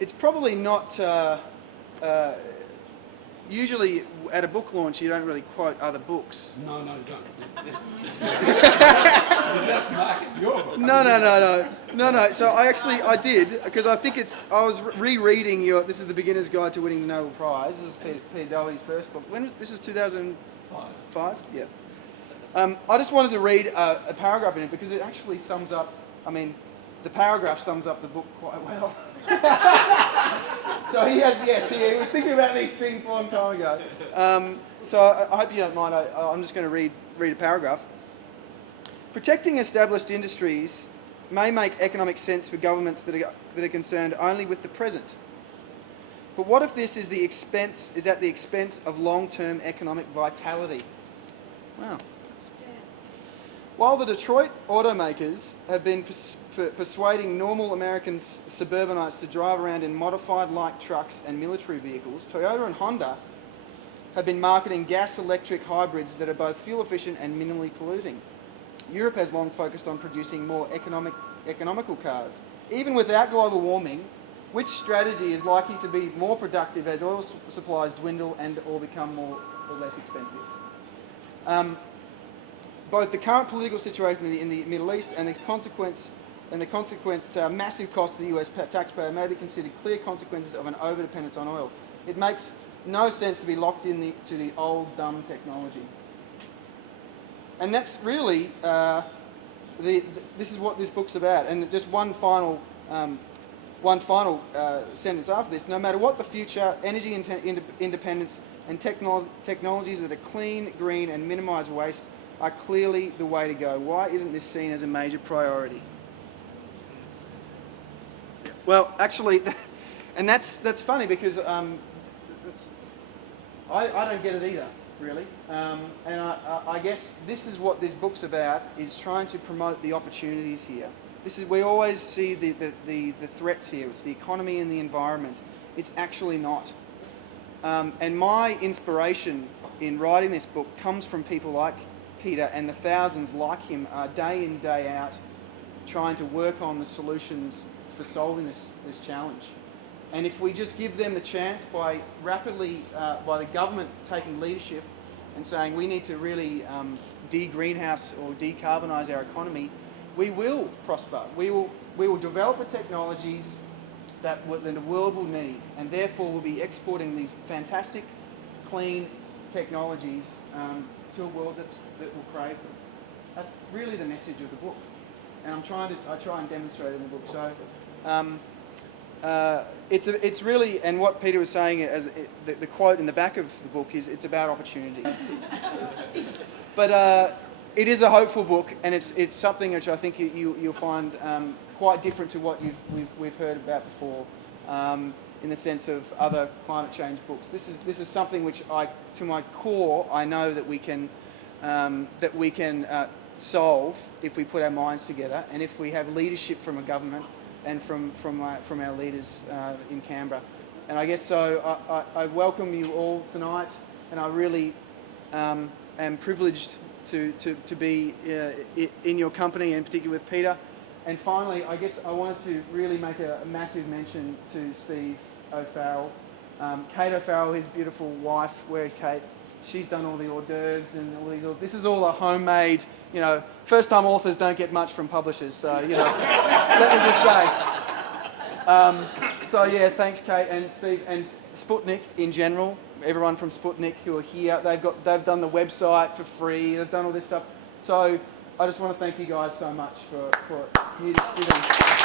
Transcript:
it's probably not. Usually, at a book launch, you don't really quote other books. No, don't. That's market your book. No. So I did, because I think I was rereading this is The Beginner's Guide to Winning the Nobel Prize. This is Peter Doherty's first book. This is 2005? Yeah. I just wanted to read a paragraph in it because it actually sums up, the paragraph sums up the book quite well. So he was thinking about these things a long time ago. So I hope you don't mind. I'm just going to read a paragraph. Protecting established industries may make economic sense for governments that are concerned only with the present. But what if this is at the expense of long-term economic vitality? Wow. While the Detroit automakers have been persuading normal American suburbanites to drive around in modified light trucks and military vehicles, Toyota and Honda have been marketing gas-electric hybrids that are both fuel-efficient and minimally polluting. Europe has long focused on producing more economical cars. Even without global warming, which strategy is likely to be more productive as oil supplies dwindle and or become more or less expensive? Both the current political situation in the Middle East and the consequent massive costs to the US taxpayer may be considered clear consequences of an overdependence on oil. It makes no sense to be locked in to the old dumb technology. And that's really this is what this book's about. And just one final sentence after this: no matter what the future, energy independence and technologies that are clean, green, and minimise waste are clearly the way to go. Why isn't this seen as a major priority? Well, actually, and that's funny because I don't get it either, really. And I guess this is what this book's about, is trying to promote the opportunities here. We always see the threats here. It's the economy and the environment. It's actually not. And my inspiration in writing this book comes from people like Peter and the thousands like him day in, day out, trying to work on the solutions for solving this challenge. And if we just give them the chance by the government taking leadership and saying we need to really de-greenhouse or decarbonise our economy, we will prosper. We will develop the technologies that the world will need, and therefore we'll be exporting these fantastic, clean technologies to a world that will crave them. That's really the message of the book, and I try and demonstrate it in the book. So it's really, and what Peter was saying as the quote in the back of the book is, it's about opportunity. But it is a hopeful book, and it's something which I think you'll find quite different to what we've heard about before, in the sense of other climate change books. This is something which to my core, I know that we can solve if we put our minds together, and if we have leadership from a government and from our leaders in Canberra. And I guess so. I welcome you all tonight, and I really am privileged to be in your company, and particularly with Peter. And finally, I guess I wanted to really make a massive mention to Steve O'Farrell. Kate O'Farrell, his beautiful wife. Where's Kate? She's done all the hors d'oeuvres and all these. This is all a homemade, first-time authors don't get much from publishers, so, let me just say. So yeah, thanks Kate and Steve and Sputnik in general. Everyone from Sputnik who are here, they've done the website for free. They've done all this stuff. So I just want to thank you guys so much for you just giving.